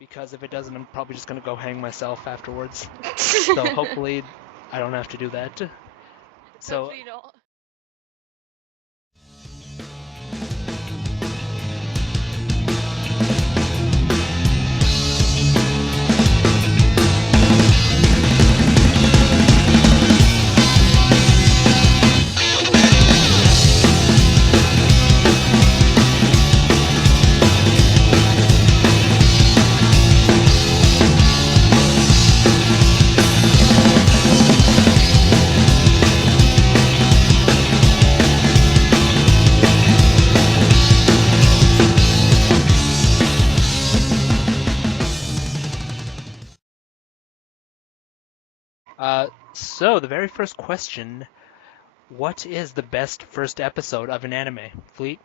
because if it doesn't, I'm probably just gonna go hang myself afterwards. So hopefully I don't have to do that. So Hopefully not. so the very first question, what is the best first episode of an anime? Fleet?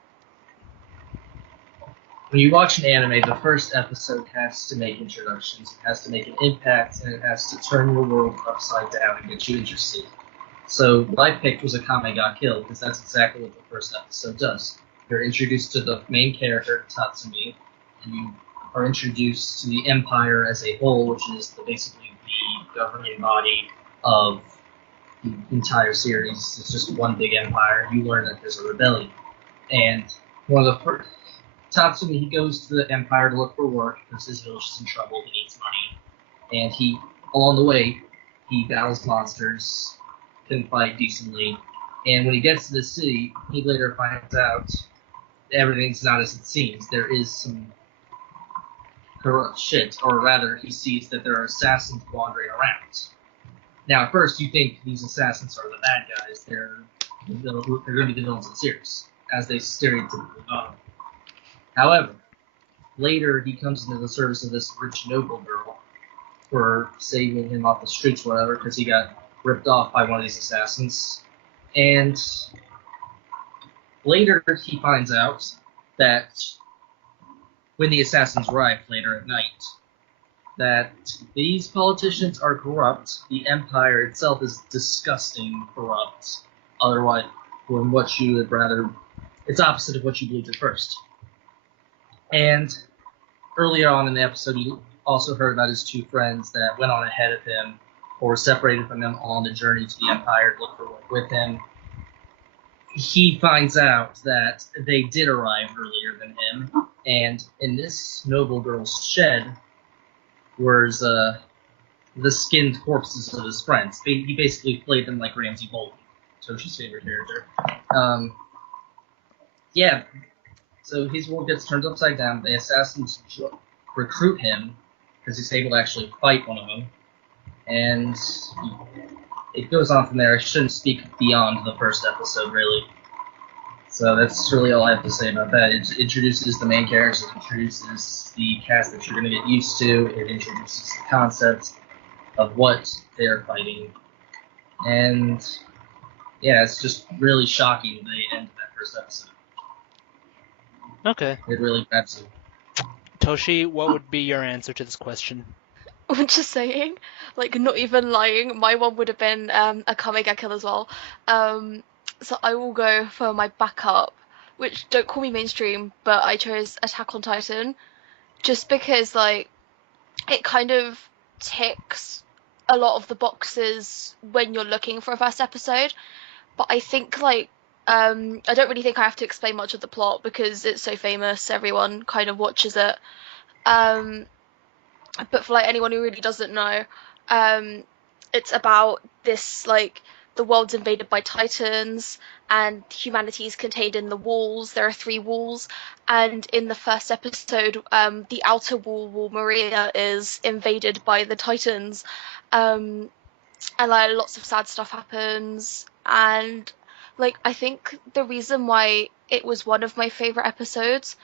When you watch an anime, the first episode has to make introductions, it has to make an impact, and it has to turn your world upside down and get you interested. So what I picked was Akame Got Killed, because that's exactly what the first episode does. You're introduced to the main character, Tatsumi, and you are introduced to the Empire as a whole, which is basically the governing body of the entire series. It's just one big empire. You learn that there's a rebellion. And one of the first... Tatsumi, he goes to the Empire to look for work because his village is in trouble. He needs money. And along the way, he battles monsters, can fight decently. And when he gets to the city, he later finds out everything's not as it seems. There is some corrupt shit, or rather, he sees that there are assassins wandering around. Now, at first, you think these assassins are the bad guys. They're going to be the villains of the series, as they stereotypically are. However, later he comes into the service of this rich noble girl for saving him off the streets or whatever, because he got ripped off by one of these assassins. And later he finds out that when the assassins arrive later at night, that these politicians are corrupt, the Empire itself is disgusting corrupt, otherwise, when what you would rather, it's opposite of what you believed at first. And earlier on in the episode, you also heard about his two friends that went on ahead of him or separated from him on the journey to the Empire to look for work with him. He finds out that they did arrive earlier than him, and in this noble girl's shed was the skinned corpses of his friends. He basically played them like Ramsay Bolton, Toshi's favorite character. Yeah. So his world gets turned upside down. The assassins recruit him because he's able to actually fight one of them. And it goes on from there. I shouldn't speak beyond the first episode, really. So that's really all I have to say about that. It introduces the main characters. It introduces the cast that you're going to get used to. It introduces the concept of what they're fighting. And, yeah, it's just really shocking the end of that first episode. Okay. It really grabs you. Toshi, what would be your answer to this question? I'm just saying, like, not even lying, my one would have been Akame Ga Kill as well. So I will go for my backup, which, don't call me mainstream, but I chose Attack on Titan, just because, like, it kind of ticks a lot of the boxes when you're looking for a first episode, but I think, like, I don't really think I have to explain much of the plot because it's so famous, everyone kind of watches it. But for like anyone who really doesn't know, it's about this, like, the world's invaded by Titans and humanity is contained in the walls. There are 3 walls, and in the first episode, the outer wall, Maria, is invaded by the Titans, and like lots of sad stuff happens. And like, I think the reason why it was one of my favorite episodes,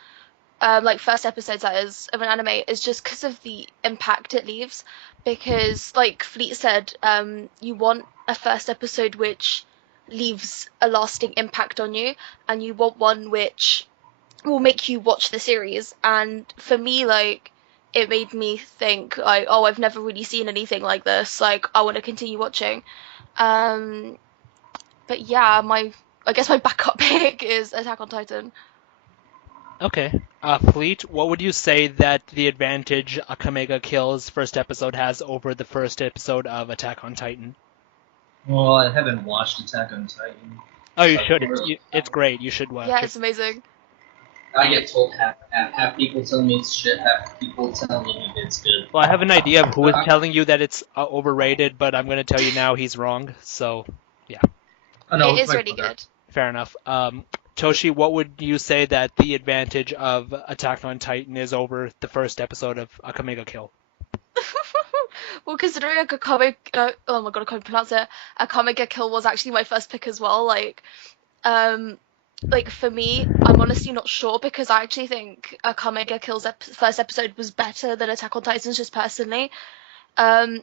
like first episodes that is, of an anime, is just because of the impact it leaves. Because like Fleet said, you want a first episode which leaves a lasting impact on you, and you want one which will make you watch the series. And for me, like, it made me think, like, oh, I've never really seen anything like this, like, I want to continue watching. But yeah, I guess my backup pick is Attack on Titan. Okay. Fleet, what would you say that the advantage Akamega Kill's first episode has over the first episode of Attack on Titan? Well, I haven't watched Attack on Titan. Oh, you But should. It's great. You should Yeah, watch it. it's amazing. I get told half people tell me it's shit, half people tell me it's good. Well, I have an idea of who is telling you that it's overrated, but I'm going to tell you now he's wrong. So, Oh, no, It it's is my really brother. good. fair enough. Toshi, what would you say that the advantage of Attack on Titan is over the first episode of Akamega Kill? Well, considering like a comic, oh my god, I can't pronounce it. A Comic Kill was actually my first pick as well. Like for me, I'm honestly not sure because I actually think a Comic Kill's first episode was better than Attack on Titans, just personally. Um,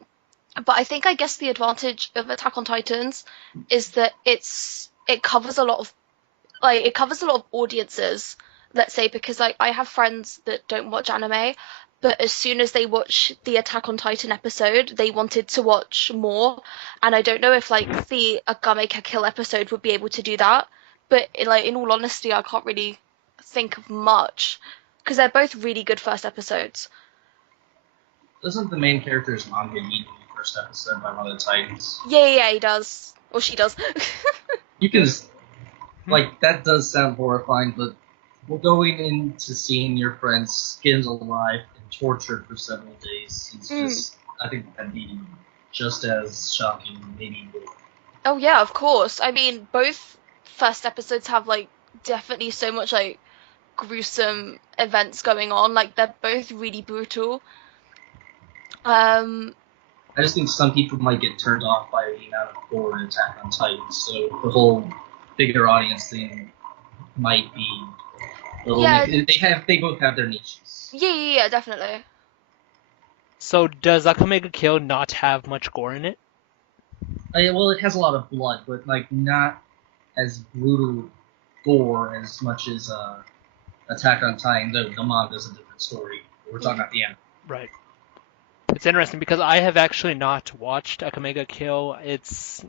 but I guess the advantage of Attack on Titans is that it covers a lot of audiences. Let's say because like I have friends that don't watch anime, but as soon as they watch the Attack on Titan episode, they wanted to watch more. And I don't know if like the Agame Kill episode would be able to do that. But in all honesty, I can't really think of much because they're both really good first episodes. Doesn't the main character's mom get eaten in the first episode by one of the Titans? Yeah, he does, or she does. You can just, like, that does sound horrifying, but going into seeing your friend's skins alive and tortured for several days is just, I think that'd be just as shocking, maybe more. Oh yeah, of course. I mean, both first episodes have like definitely so much like gruesome events going on. Like they're both really brutal. I just think some people might get turned off by the amount of gore in Attack on Titan, so the whole bigger audience thing might be a little. Yeah. They both have their niches. Yeah, definitely. So does Akamega Kill not have much gore in it? Well, it has a lot of blood, but like not as brutal gore as much as Attack on Titan. The manga's a different story. We're talking about the anime. Right. It's interesting because I have actually not watched Akamega Kill.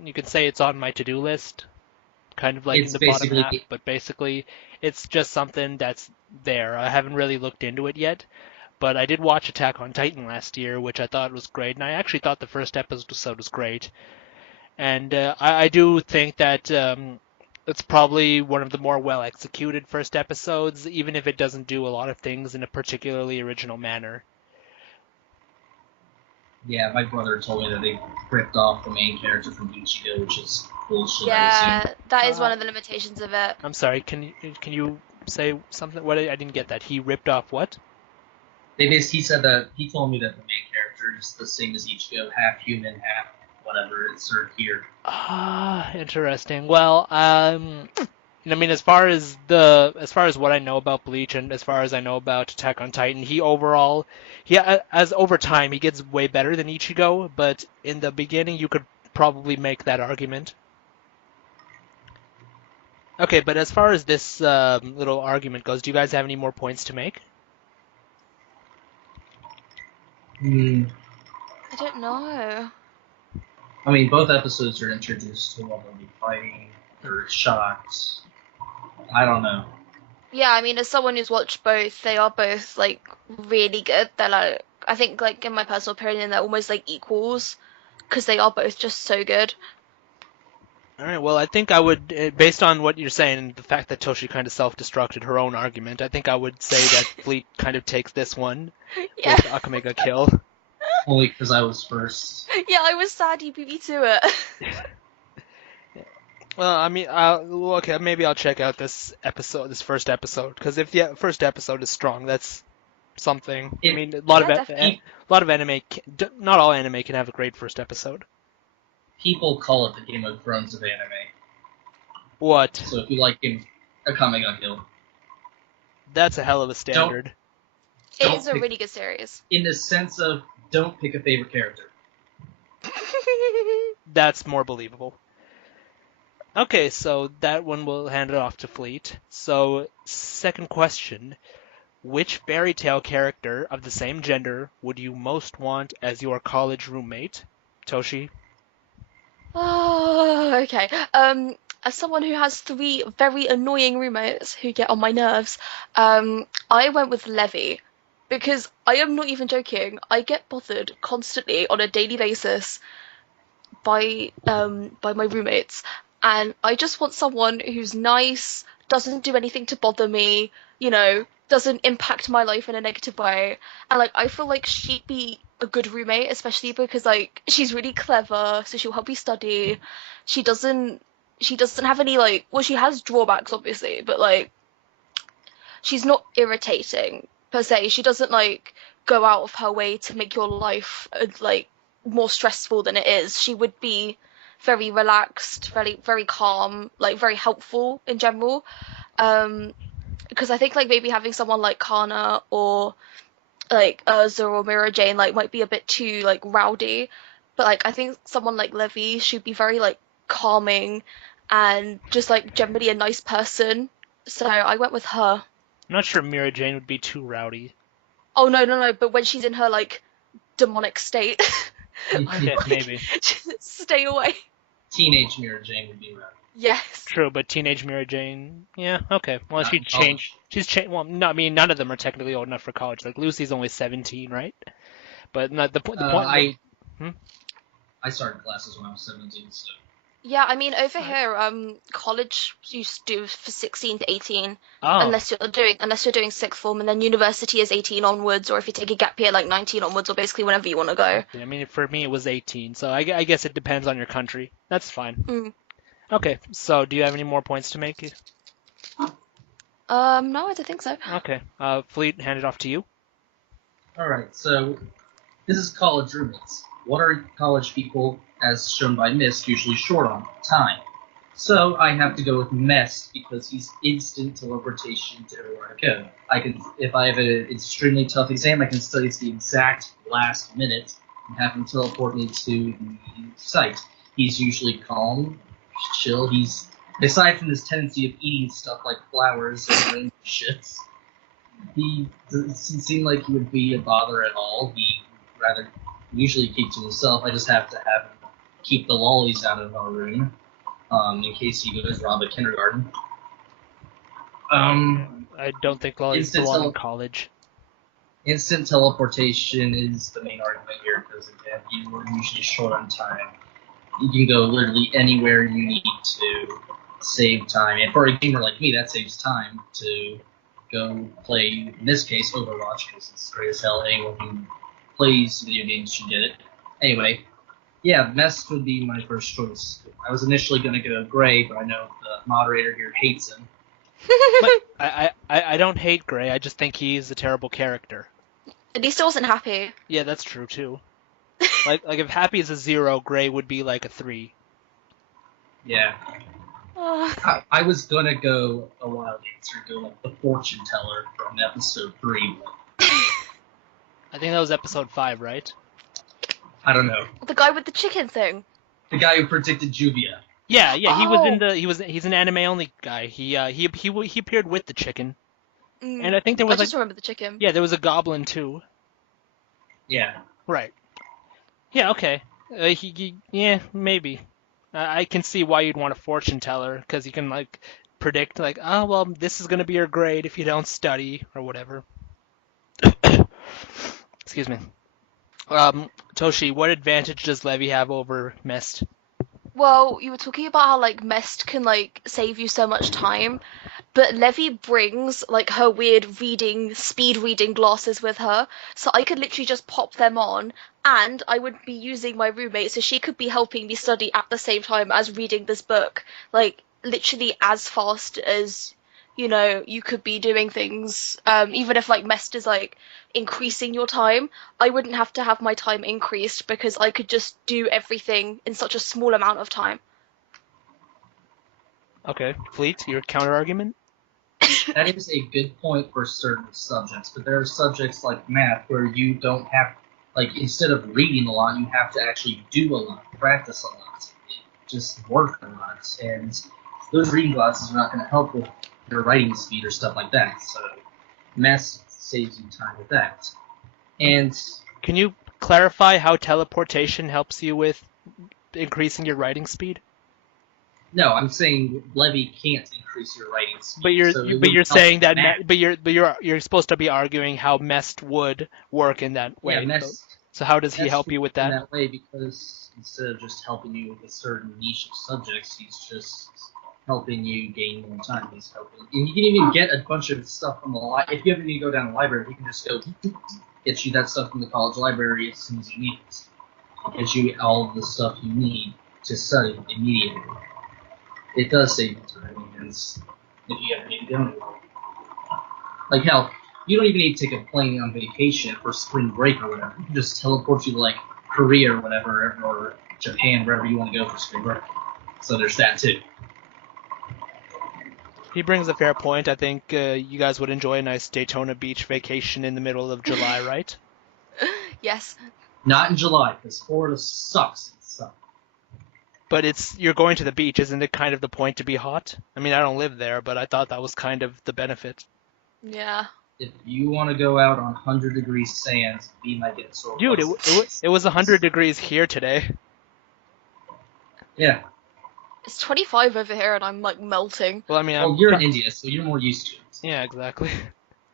You could say it's on my to-do list, kind of like It's in the bottom basically- half, but basically it's just something that's there. I haven't really looked into it yet, but I did watch Attack on Titan last year, which I thought was great, and I actually thought the first episode was great. And I do think that it's probably one of the more well-executed first episodes, even if it doesn't do a lot of things in a particularly original manner. Yeah, my brother told me that they ripped off the main character from Ichigo, which is bullshit. I Yeah, assume. that is one of the limitations of it. I'm sorry, can you say something? What, I didn't get that. He ripped off what? He said that he told me that the main character is the same as Ichigo, half human, half whatever. It's served here. Ah, interesting. Well, I mean, as far as what I know about Bleach and as far as I know about Attack on Titan, as over time he gets way better than Ichigo, but in the beginning you could probably make that argument. Okay, but as far as this little argument goes, do you guys have any more points to make? Hmm. I don't know. I mean, both episodes are introduced to while they'll be fighting. They're shocked. I don't know. Yeah, I mean, as someone who's watched both, they are both like really good. They're like, I think, like in my personal opinion, they're almost like equals because they are both just so good. All right, well, I think I would, based on what you're saying and the fact that Toshi kind of self-destructed her own argument, I think I would say that Fleet kind of takes this one Yeah, with Akamega Kill. Only because I was first. yeah, I was sad you beat me to it. Well, I mean, okay, maybe I'll check out this first episode, because if the first episode is strong, that's something. I mean, a lot of anime, not all anime can have a great first episode. People call it the Game of Thrones of anime. What? So if you like Akame ga Kill, That's a hell of a standard. It is a really good series. in the sense of don't pick a favorite character. That's more believable. Okay, so that one we'll hand it off to Fleet. So, second question. Which fairy tale character of the same gender would you most want as your college roommate? Toshi? Oh, okay. as someone who has three very annoying roommates who get on my nerves, I went with Levy because I am not even joking. I get bothered constantly on a daily basis by my roommates, and I just want someone who's nice, doesn't do anything to bother me, doesn't impact my life in a negative way. And like I feel like she'd be a good roommate, especially because like she's really clever, so she'll help you study. She doesn't have any like, well, she has drawbacks obviously, but like she's not irritating per se. She doesn't like go out of her way to make your life like more stressful than it is. She would be very relaxed, very calm, like very helpful in general. Because I think like maybe having someone like Kana or like Urza or Mira Jane like might be a bit too like rowdy, but like I think someone like Levy should be very like calming and just like generally a nice person. So I went with her. I'm not sure Mira Jane would be too rowdy. Oh no, but when she's in her like demonic state, Okay, maybe. stay away. Teenage Mira Jane would be right. Yes. True, but teenage Mira Jane, yeah, okay. Well, Not she in changed. college. She's changed. Well, no, I mean, none of them are technically old enough for college. Like Lucy's only 17, right? But not the point. The point. I started classes when I was 17, so Yeah, I mean over here, college used to do for 16 to 18, Oh, unless you're doing sixth form, and then university is 18 onwards, or if you take a gap year, like 19 onwards, or basically whenever you want to go. I mean, for me it was 18, so I guess it depends on your country. That's fine. Mm. Okay, so do you have any more points to make? No, I don't think so. Okay, Fleet, hand it off to you. Alright, so this is college roommates. What are college people, as shown by Mist, usually short on? Time. So I have to go with Mist because he's instant teleportation to everywhere I go. If I have an extremely tough exam, I can study to the exact last minute and have him teleport me to the site. He's usually calm, chill. Aside from his tendency of eating stuff like flowers and rainbow shits, he doesn't seem like he would be a bother at all. He rather usually keeps to himself. I just have to have him keep the lollies out of our room, in case he goes rob a kindergarten. I don't think lollies Instant belong in tele- college. Instant teleportation is the main argument here, because again, you are usually short on time. You can go literally anywhere you need to save time, and for a gamer like me, that saves time to go play, in this case, Overwatch, because it's great as hell. Anyone who plays video games should get it. Anyway, yeah, Mest would be my first choice. I was initially going to go Gray, but I know the moderator here hates him. I don't hate Gray. I just think he's a terrible character. At least I wasn't happy. Yeah, that's true too. like if Happy is a 0, Gray would be like a 3. Yeah. I was going to go a wild answer, go like the fortune teller from episode 3, but I think that was episode 5, right? I don't know. The guy with the chicken thing. The guy who predicted Juvia. Yeah, he's Oh. an anime only guy. He appeared with the chicken. Mm. And I think there I was just like remember the chicken. yeah, there was a goblin too. Yeah. Right. Yeah, okay. Yeah, maybe. I can see why you'd want a fortune teller, because you can like predict like, oh well, this is gonna be your grade if you don't study or whatever. Excuse me. Toshi, what advantage does Levy have over Mist? Well, you were talking about how like Mest can like save you so much time, but Levy brings like her weird speed reading glasses with her, so I could literally just pop them on, and I would be using my roommate, so she could be helping me study at the same time as reading this book, like literally as fast as you could be doing things. Even if like Mest is like increasing your time, I wouldn't have to have my time increased because I could just do everything in such a small amount of time. Okay, Fleet, your counter argument? That is a good point for certain subjects, but there are subjects like math where you don't have, like, instead of reading a lot, you have to actually do a lot, practice a lot, just work a lot, and those reading glasses are not going to help with your writing speed or stuff like that, so math saves you time with that. And Can you clarify how teleportation helps you with increasing your writing speed? No, I'm saying levy can't increase your writing speed. But you're so it but you're wouldn't help saying that math. you're supposed to be arguing how MEST would work in that Yeah, way. MEST So how does he MEST help would you with work in that? that way because instead of just helping you with a certain niche of subjects, he's just helping you gain more time. He's helping, and you can even get a bunch of stuff from the if you ever need to go down to the library, you can just go get you that stuff from the college library as soon as you need it. It gives you all of the stuff you need to study immediately. It does save you time, and if you ever need to go anywhere. Like hell, you don't even need to take a plane on vacation for spring break or whatever. You can just teleport you to like Korea or whatever, or Japan, wherever you want to go for spring break. So there's that too. He brings a fair point. I think you guys would enjoy a nice Daytona Beach vacation in the middle of July, right? Yes. Not in July, because Florida sucks in summer. But you're going to the beach, isn't it kind of the point to be hot? I mean, I don't live there, but I thought that was kind of the benefit. Yeah. If you want to go out on 100-degree sands, be my guest. Dude, it was 100 degrees here today. Yeah. It's 25 over here and I'm like melting. Well, I mean, Well, you're in India, so you're more used to it. Yeah, exactly.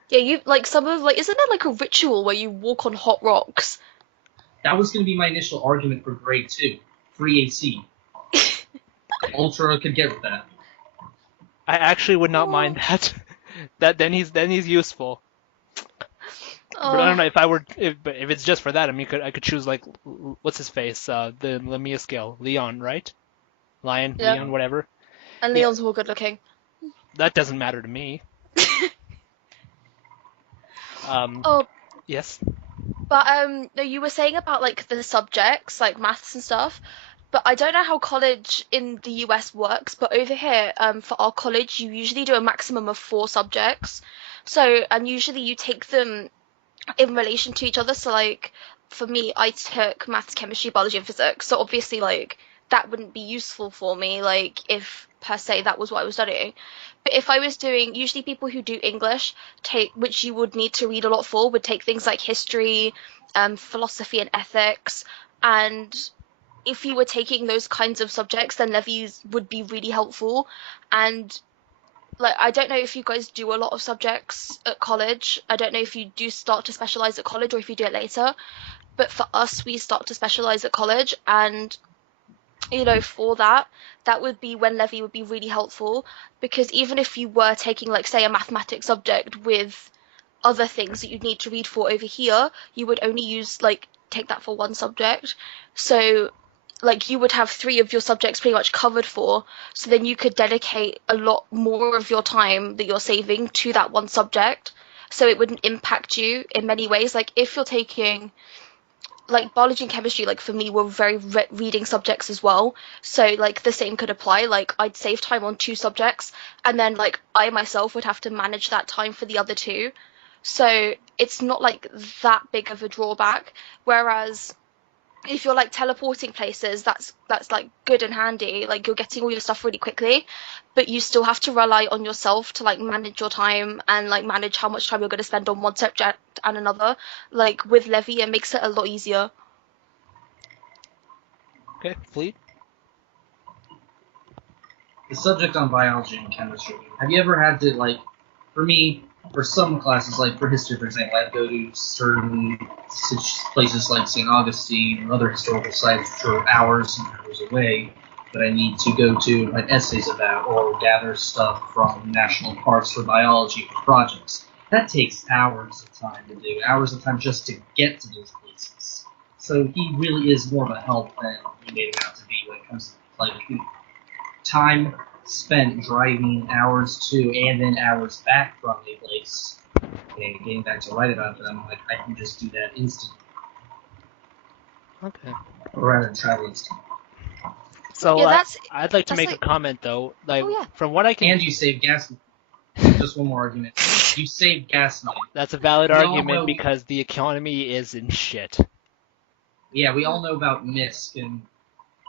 Yeah, you like some of like isn't there like a ritual where you walk on hot rocks? That was going to be my initial argument for grade 2. Free AC. Ultra could get with that. I actually would not mind that. Then he's useful. But I don't know if it's just for that. I mean, I could choose like what's his face, the Lamia scale, Leon, right? Lion, Yeah. Leon, whatever. And Leon's more good looking. That doesn't matter to me. Oh, Yes. but no, you were saying about like the subjects, like maths and stuff. But I don't know how college in the US works, but over here, for our college, you usually do a maximum of 4 subjects. So, and usually you take them in relation to each other. So, like, for me, I took maths, chemistry, biology, and physics. So, obviously, like, that wouldn't be useful for me, like, if per se that was what I was studying. But if I was doing, usually people who do English which you would need to read a lot for, would take things like history, philosophy, and ethics. And if you were taking those kinds of subjects, then levies would be really helpful. And like, I don't know if you guys do a lot of subjects at college. I don't know if you do start to specialize at college or if you do it later. But for us, we start to specialize at college, and for that would be when levy would be really helpful, because even if you were taking like say a mathematics subject with other things that you'd need to read for over here, you would only take that for one subject. So like you would have 3 of your subjects pretty much covered for, so then you could dedicate a lot more of your time that you're saving to that one subject, so it wouldn't impact you in many ways. Like if you're taking like biology and chemistry, like for me were very reading subjects as well, so like the same could apply. Like I'd save time on 2 subjects, and then like I myself would have to manage that time for the other 2, so it's not like that big of a drawback. Whereas if you're like teleporting places, that's like good and handy, like you're getting all your stuff really quickly, but you still have to rely on yourself to like manage your time and like manage how much time you're going to spend on one subject and another. Like with levy, it makes it a lot easier. Okay, Fleet. The subject on biology and chemistry. Have you ever had to like, for me, for some classes, like for history, for example, I'd go to certain places like St. Augustine or other historical sites which are hours and hours away that I need to go to and write essays about or gather stuff from national parks for biology for projects. That takes hours of time to do, hours of time just to get to those places. So he really is more of a help than he made him out to be when it comes to like time spent driving hours to and then hours back from a place and getting back to write about them. Like I can just do that instantly. Okay. Or rather than travel instantly. So Yeah, I'd like to that's make like- a comment though. Like Oh, yeah. from what I can, And you save gas money. Just one more argument. You save gas money. that's a valid We all argument know- because the economy is in shit. Yeah, we all know about Misk, and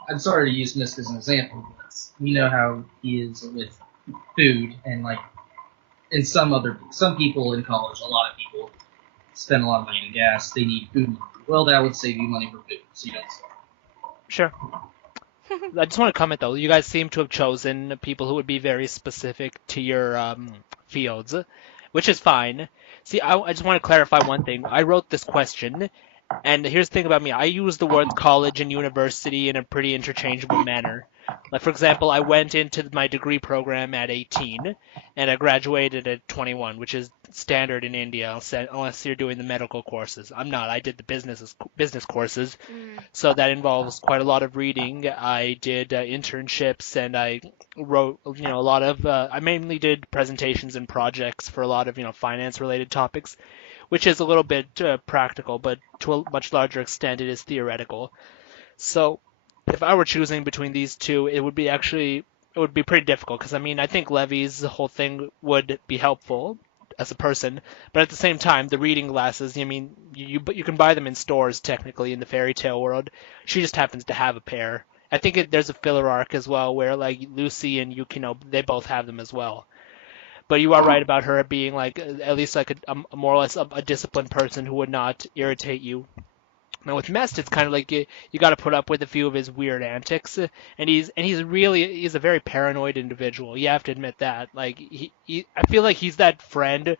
I'm sorry to use Misk as an example, but we know how he is with food, and like, and some people in college, a lot of people spend a lot of money on gas. They need food money. Well, that would save you money for food, so you don't spend. Sure. I just want to comment though. You guys seem to have chosen people who would be very specific to your fields, which is fine. See, I just want to clarify one thing. I wrote this question, and here's the thing about me. I use the words college and university in a pretty interchangeable manner. Like, for example, I went into my degree program at 18, and I graduated at 21, which is standard in India, unless you're doing the medical courses. I'm not. I did the business courses, Mm. so that involves quite a lot of reading. I did internships, and I wrote, a lot of. I mainly did presentations and projects for a lot of, finance-related topics, which is a little bit practical, but to a much larger extent, it is theoretical. So, if I were choosing between these two, it would be pretty difficult because I think Levy's whole thing would be helpful as a person, but at the same time, the reading glasses, you can buy them in stores technically in the fairy tale world. She just happens to have a pair. I think there's a filler arc as well where like Lucy and Yukino they both have them as well. But you are right about her being like at least like a more or less a disciplined person who would not irritate you. Now with Mest, it's kind of like you got to put up with a few of his weird antics, and he's a very paranoid individual. You have to admit that. Like I feel like he's that friend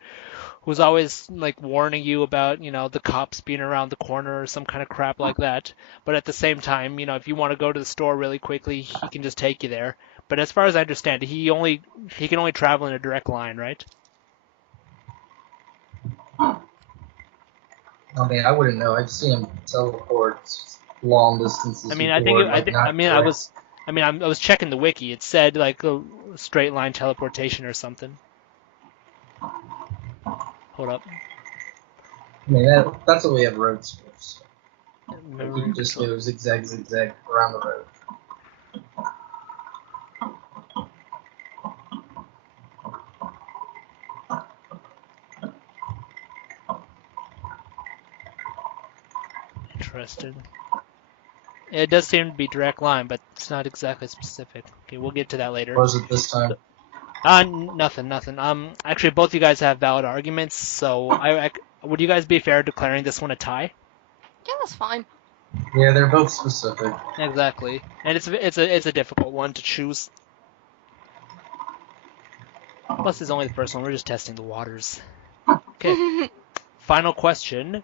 who's always like warning you about the cops being around the corner or some kind of crap like that. But at the same time, if you want to go to the store really quickly, he can just take you there. But as far as I understand, he can only travel in a direct line, right? I mean, I wouldn't know. I've seen him teleport long distances I mean, I think before, it, I, like thi- I not mean, direct. I was checking the wiki. It said like a straight line teleportation or something. Hold up. I mean, that's what we have roads for. So. Like you Memory can just control. go zigzag, zigzag around the road. Interesting. It does seem to be direct line, but it's not exactly specific. Okay, we'll get to that later. Was it this time? Nothing, nothing. Actually, both you guys have valid arguments, so would you guys be fair declaring this one a tie? Yeah, that's fine. Yeah, they're both specific. Exactly, and it's a difficult one to choose. Plus, it's only the first one. We're just testing the waters. Okay, final question.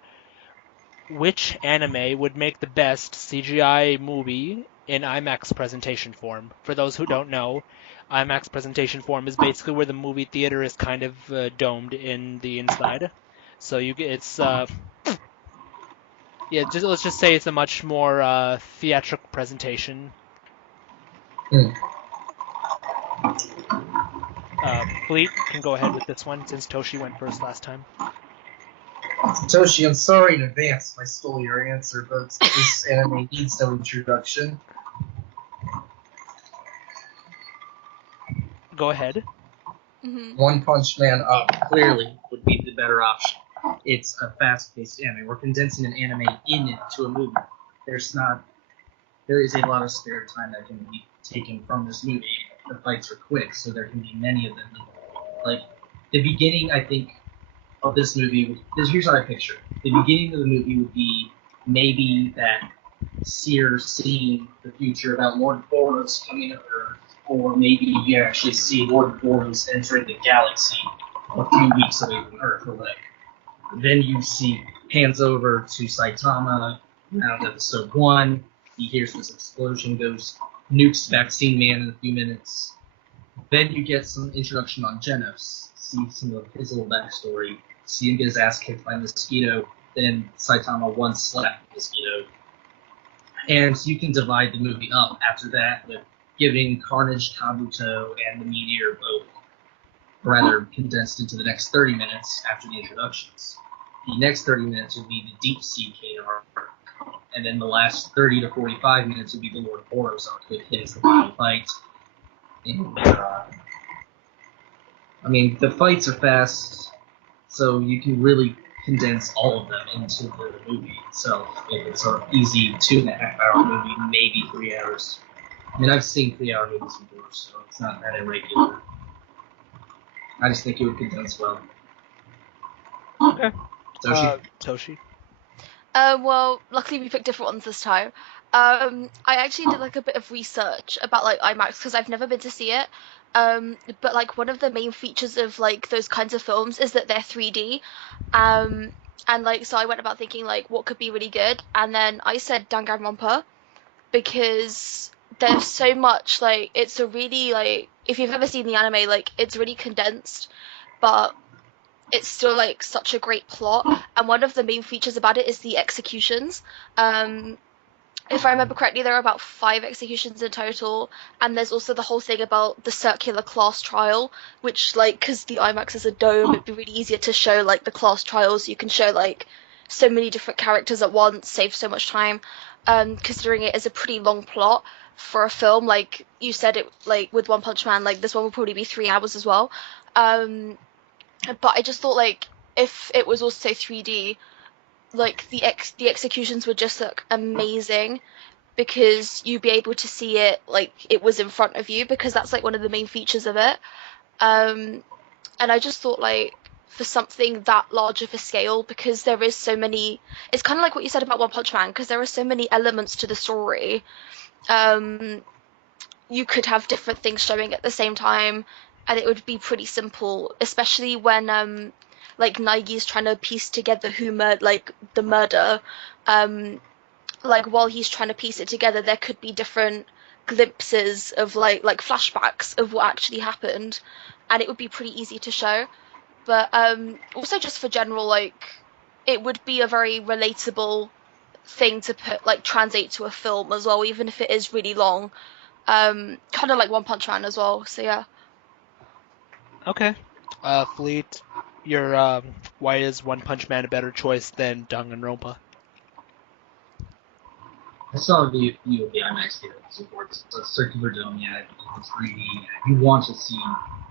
Which anime would make the best CGI movie in IMAX presentation form? For those who don't know, IMAX presentation form is basically where the movie theater is kind of domed in the inside. So it's yeah, let's just say it's a much more theatrical presentation. Hmm. Fleet can go ahead with this one since Toshi went first last time. Toshi, I'm sorry in advance if I stole your answer, but this anime needs no introduction. Go ahead. One Punch Man Up clearly would be the better option. It's a fast-paced anime. We're condensing an anime into a movie. There is a lot of spare time that can be taken from this movie. The fights are quick, so there can be many of them. Like the beginning, I think, of this movie. Here's what I picture: the beginning of the movie would be maybe that seer seeing the future about Lord Boros coming to Earth, or maybe you actually see Lord Boros entering the galaxy a few weeks away from Earth, or whatever. Then you see hands over to Saitama around episode 1. He hears this explosion, goes nukes Vaccine Man in a few minutes. Then you get some introduction on Genos, see some of his little backstory, see him get his ass kicked by Mosquito, then Saitama one slap Mosquito. And you can divide the movie up after that with giving Carnage, Kabuto, and the Meteor both rather condensed into the next 30 minutes after the introductions. The next 30 minutes would be the Deep Sea Kane arc, and then the last 30 to 45 minutes would be the Lord Boros arc with his final fight. And, I mean, the fights are fast, so you can really condense all of them into the movie itself. It's an easy 2.5-hour movie, maybe 3 hours. I mean, I've seen 3-hour movies before, so it's not that irregular. I just think it would condense well. Okay. Toshi? Toshi. Well, luckily we picked different ones this time. I actually did like a bit of research about like IMAX because I've never been to see it. But like one of the main features of like those kinds of films is that they're 3D. Um, and like so I went about thinking like what could be really good, and then I said Danganronpa because there's so much like it's a really like if you've ever seen the anime like it's really condensed, but it's still like such a great plot. And one of the main features about it is the executions. Um, if I remember correctly, there are about 5 executions in total, and there's also the whole thing about the circular class trial, which like because the IMAX is a dome, it'd be really easier to show like the class trials. You can show like so many different characters at once, save so much time. Considering it is a pretty long plot for a film, like you said, it like with One Punch Man, like this one will probably be 3 hours as well. Um, but I just thought like if it was also 3D, like the executions would just look amazing because you'd be able to see it like it was in front of you because that's like one of the main features of it. Um, and I just thought like for something that large of a scale because there is so many. It's kind of like what you said about One Punch Man because there are so many elements to the story. Um, you could have different things showing at the same time, and it would be pretty simple, especially when like Naigi's trying to piece together who like the murder. Um, like while he's trying to piece it together, there could be different glimpses of like flashbacks of what actually happened, and it would be pretty easy to show. But also just for general like, it would be a very relatable thing to put like translate to a film as well, even if it is really long. Kind of like One Punch Man as well. So yeah. Okay. Fleet, your why is One Punch Man a better choice than Danganronpa? I saw a view of the IMAX theater before. It's a circular dome, yeah, it's 3D. You want to see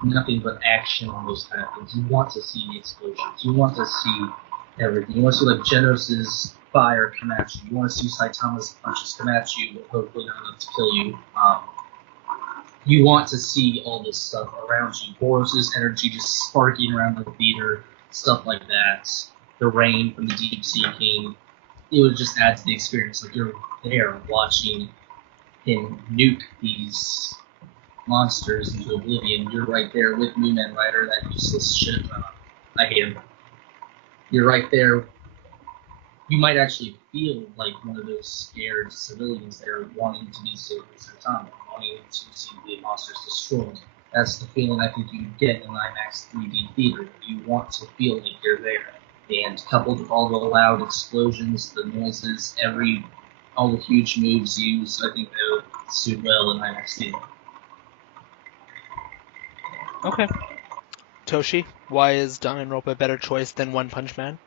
nothing but action on those kind of things. You want to see the explosions. You want to see everything. You want to see like Genos's fire come at you. You want to see Saitama's punches come at you, but hopefully not enough to kill you. You want to see all this stuff around you. Boris's energy just sparking around the theater, stuff like that. The rain from the deep sea king. It would just add to the experience. Like you're there watching him nuke these monsters into oblivion. You're right there with Moomin Rider, that useless shit. I hate him. You're right there. You might actually feel like one of those scared civilians there wanting to be saved with Saitama, wanting to see the monsters destroyed. That's the feeling I think you get in IMAX 3D theater. You want to feel like you're there. And coupled with all the loud explosions, the noises, all the huge moves used, I think they would suit well in IMAX theater. Okay. Toshi, why is Danganronpa a better choice than One Punch Man?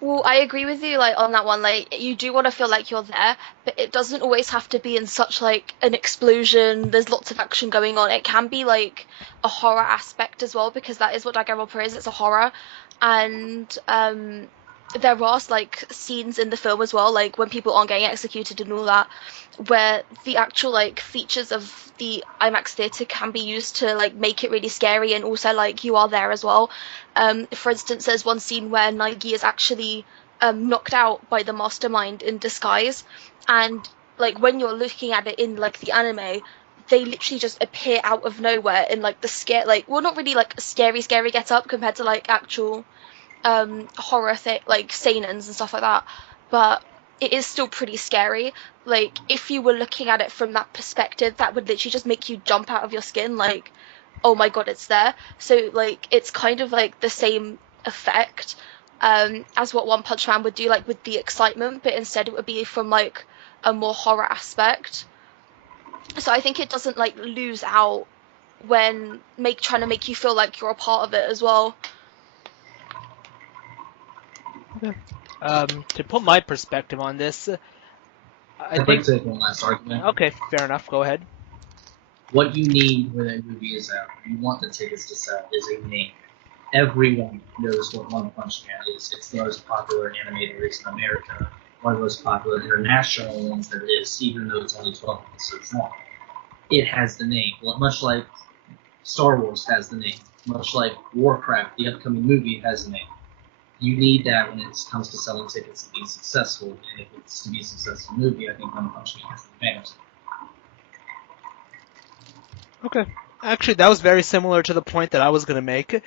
Well, I agree with you like on that one. Like you do want to feel like you're there, but it doesn't always have to be in such like an explosion. There's lots of action going on. It can be like a horror aspect as well because that is what Danganronpa is. It's a horror, and there are like scenes in the film as well, like when people aren't getting executed and all that, where the actual like features of the IMAX theater can be used to like make it really scary and also like you are there as well. For instance, there's one scene where Naigi is actually knocked out by the mastermind in disguise, and like when you're looking at it in like the anime, they literally just appear out of nowhere in like the scare, like well, not really like scary get up compared to like actual horror like seinens and stuff like that, but it is still pretty scary. Like if you were looking at it from that perspective, that would literally just make you jump out of your skin, like oh my god, it's there. So like it's kind of like the same effect as what One Punch Man would do, like with the excitement, but instead it would be from like a more horror aspect. So I think it doesn't like lose out when trying to make you feel like you're a part of it as well. Okay. To put my perspective on this, I'd like to make one last argument. Okay, fair enough. Go ahead. What you need when a movie is out, you want the tickets to sell, is a name. Everyone knows what One Punch Man is. It's the most popular animated series in America, one of the most popular international ones that is, even though it's only 12 episodes long. It has the name, much like Star Wars has the name, much like Warcraft, the upcoming movie, has the name. You need that when it comes to selling tickets and being successful. And if it's to be a successful movie, I think One Punch Man has the advantage. Okay. Actually, that was very similar to the point that I was going to make.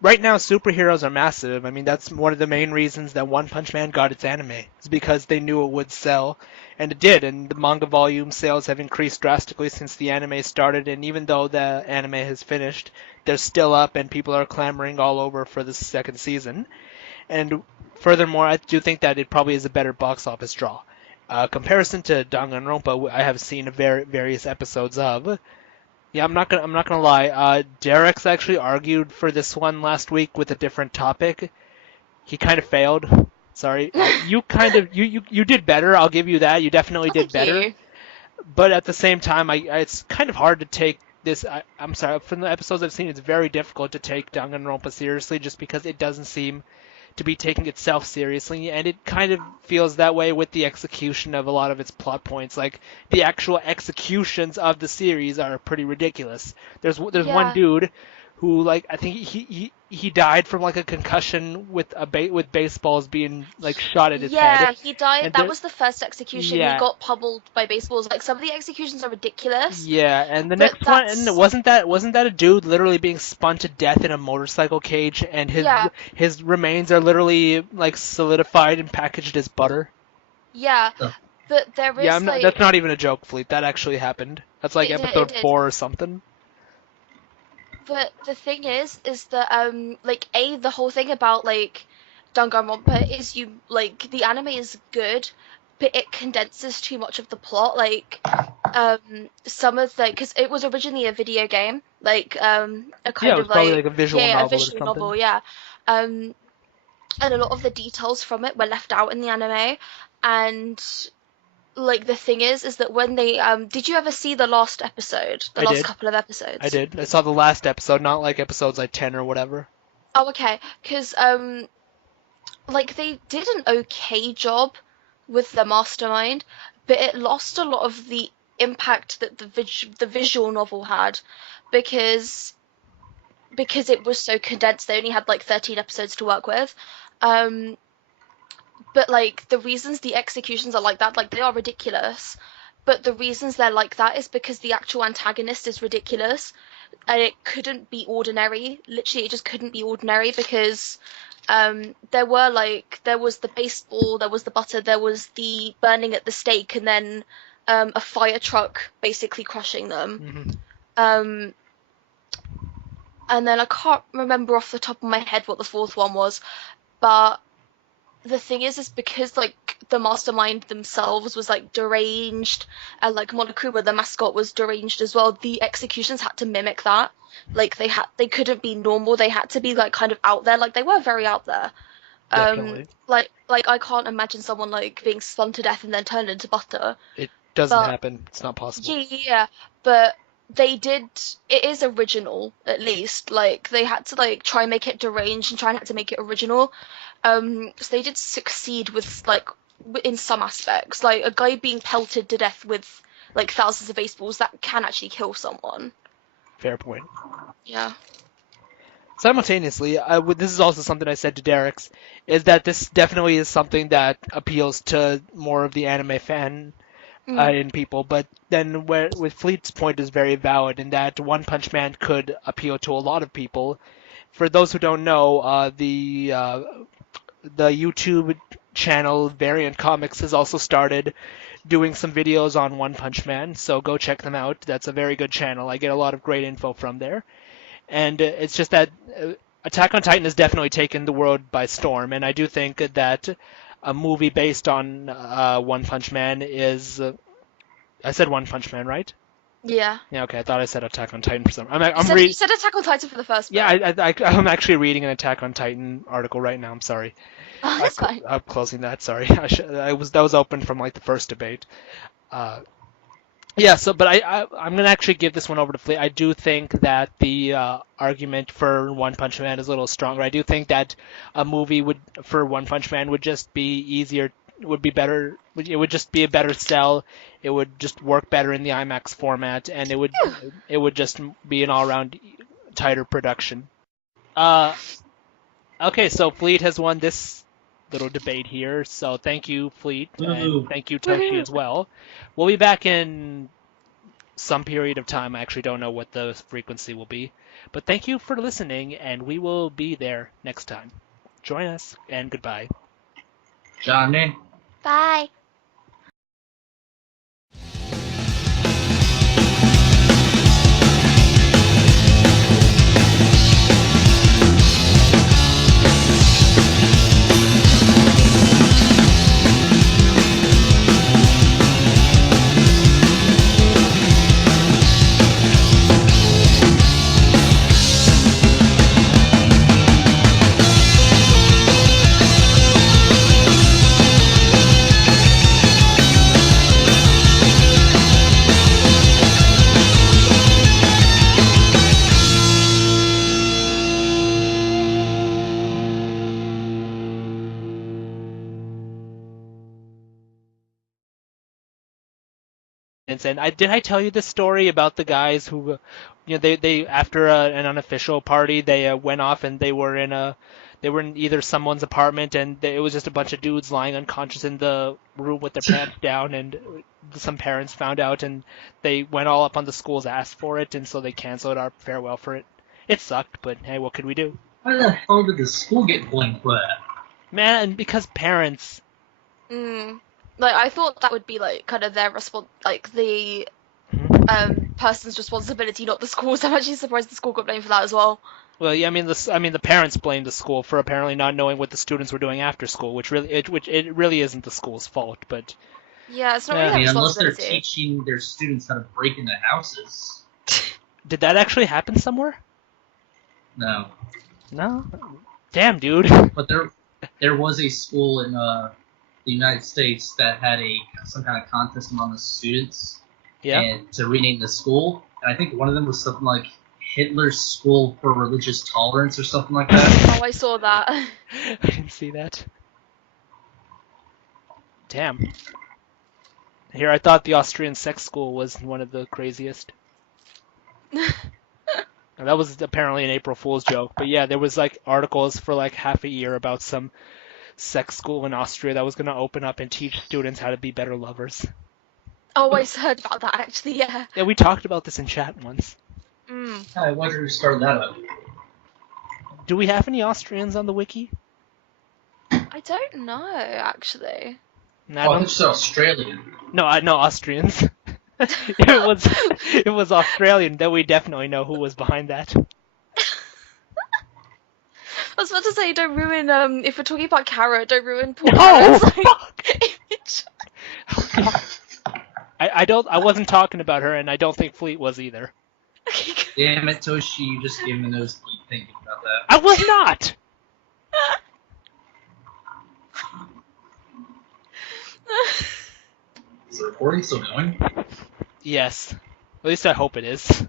Right now, superheroes are massive. I mean, that's one of the main reasons that One Punch Man got its anime. Is because they knew it would sell, and it did. And the manga volume sales have increased drastically since the anime started. And even though the anime has finished, they're still up, and people are clamoring all over for the second season. And furthermore, I do think that it probably is a better box office draw. Comparison to Danganronpa, I have seen various episodes of. Yeah, I'm not gonna lie. Derek's actually argued for this one last week with a different topic. He kind of failed. Sorry. You kind of you did better. I'll give you that. You definitely Oh, did thank better. you. But at the same time, it's kind of hard to take this. I'm sorry. From the episodes I've seen, it's very difficult to take Danganronpa seriously, just because it doesn't seem to be taking itself seriously, and it kind of feels that way with the execution of a lot of its plot points. Like, the actual executions of the series are pretty ridiculous. There's one Yeah. dude who, like, I think he died from like a concussion with with baseballs being like shot at his head, Yeah, he died. and That there, was the first execution. He yeah. got pummeled by baseballs. Like, some of the executions are ridiculous, Yeah, and the but next one, and that's wasn't that a dude literally being spun to death in a motorcycle cage, and yeah, his remains are literally like solidified and packaged as butter? yeah. So, But there Yeah, is that's like not even a joke, Fleet. That actually happened. That's like it episode did. 4 or something. But the thing is that like the whole thing about like Danganronpa is you like the anime is good, but it condenses too much of the plot. Like some of the because it was originally a video game, like a Yeah, it kind was of probably like like a visual yeah a novel or visual something. novel, yeah. Um, and a lot of the details from it were left out in the anime, and like the thing is that when they did you ever see the last episode, the I last did. couple of I episodes? did. I saw the last episode, not like episodes like 10 or whatever. Oh, okay. Because like they did an okay job with the mastermind, but it lost a lot of the impact that the visual novel had, because it was so condensed. They only had like 13 episodes to work with. Um, but like the reasons the executions are like that, like they are ridiculous. But the reasons they're like that is because the actual antagonist is ridiculous, and it couldn't be ordinary. Literally, it just couldn't be ordinary because there was the baseball, there was the butter, there was the burning at the stake, and then a fire truck basically crushing them. Hmm. Um, and then I can't remember off the top of my head what the fourth one was, but the thing is because like the mastermind themselves was like deranged, and like Monokuma the mascot was deranged as well. The executions had to mimic that. Like they couldn't be normal. They had to be like kind of out there. Like they were very out there. Definitely. Like I can't imagine someone like being spun to death and then turned into butter. It doesn't But happen. It's not possible. yeah, but they did. It is original, at least. Like they had to like try and make it deranged and try not to make it original. So they did succeed with like in some aspects. Like a guy being pelted to death with like thousands of baseballs that can actually kill someone. Fair point. Yeah. Simultaneously, this is also something I said to Derek's, is that this definitely is something that appeals to more of the anime fan Mm. in people, but then with Fleet's point is very valid in that One Punch Man could appeal to a lot of people. For those who don't know, the YouTube channel Variant Comics has also started doing some videos on One Punch Man, so go check them out. That's a very good channel. I get a lot of great info from there. And it's just that Attack on Titan has definitely taken the world by storm, and I do think that a movie based on One Punch Man is. I said One Punch Man, right? Yeah. Yeah, okay. I thought I said Attack on Titan for some. You said Attack on Titan for the first bit. Yeah, I'm actually reading an Attack on Titan article right now. I'm sorry. Oh, that's fine. I'm closing that. Sorry, that was open from like the first debate. Yeah, so but I'm gonna actually give this one over to Fleet. I do think that the argument for One Punch Man is a little stronger. I do think that a movie for One Punch Man would just be easier, would be better. It would just be a better sell. It would just work better in the IMAX format, and it would just be an all-around tighter production. Uh, Okay, so Fleet has won this little debate here, so thank you, Fleet, and Woohoo. thank you, Toshi, as well. We'll be back in some period of time. I actually don't know what the frequency will be. But thank you for listening, and we will be there next time. Join us, and goodbye. Johnny. Bye. And did I tell you the story about the guys who, they after an unofficial party, they went off and they were in either someone's apartment, and it was just a bunch of dudes lying unconscious in the room with their pants down, and some parents found out, and they went all up on the school's ass for it, and so they canceled our farewell for it. It sucked, but hey, what could we do? Why the hell did the school get blamed for that? Man, because parents. Like, I thought that would be like kind of their the person's responsibility, not the school's. I'm actually surprised the school got blamed for that as well. Well, yeah, I mean, the parents blamed the school for apparently not knowing what the students were doing after school, which it really isn't the school's fault. But Yeah, it's not Yeah. really I mean, their unless they're responsibility. teaching their students how to break into houses. did that actually happen somewhere? No. No. Damn, dude. But there was a school in the United States that had some kind of contest among the students Yeah. and to rename the school. And I think one of them was something like Hitler's School for Religious Tolerance or something like that. Oh, I saw that. I didn't see that. Damn. Here, I thought the Austrian sex school was one of the craziest. And that was apparently an April Fool's joke. But yeah, there was like articles for like half a year about some sex school in Austria that was going to open up and teach students how to be better lovers. Oh, I heard about that actually. Yeah. Yeah, we talked about this in chat once. I wonder who started that up. Do we have any Austrians on the wiki? I don't know actually. No, I think it's Australian. no, Austrians. it was Australian. Then we definitely know who was behind that. I was about to say, don't ruin. If we're talking about Kara, don't ruin poor No! Kara's image. I wasn't talking about her, and I don't think Fleet was either. Okay, good. Damn it, Toshi, you just gave me a nosebleed thinking about that. I was not. Is the recording still going? Yes, at least I hope it is.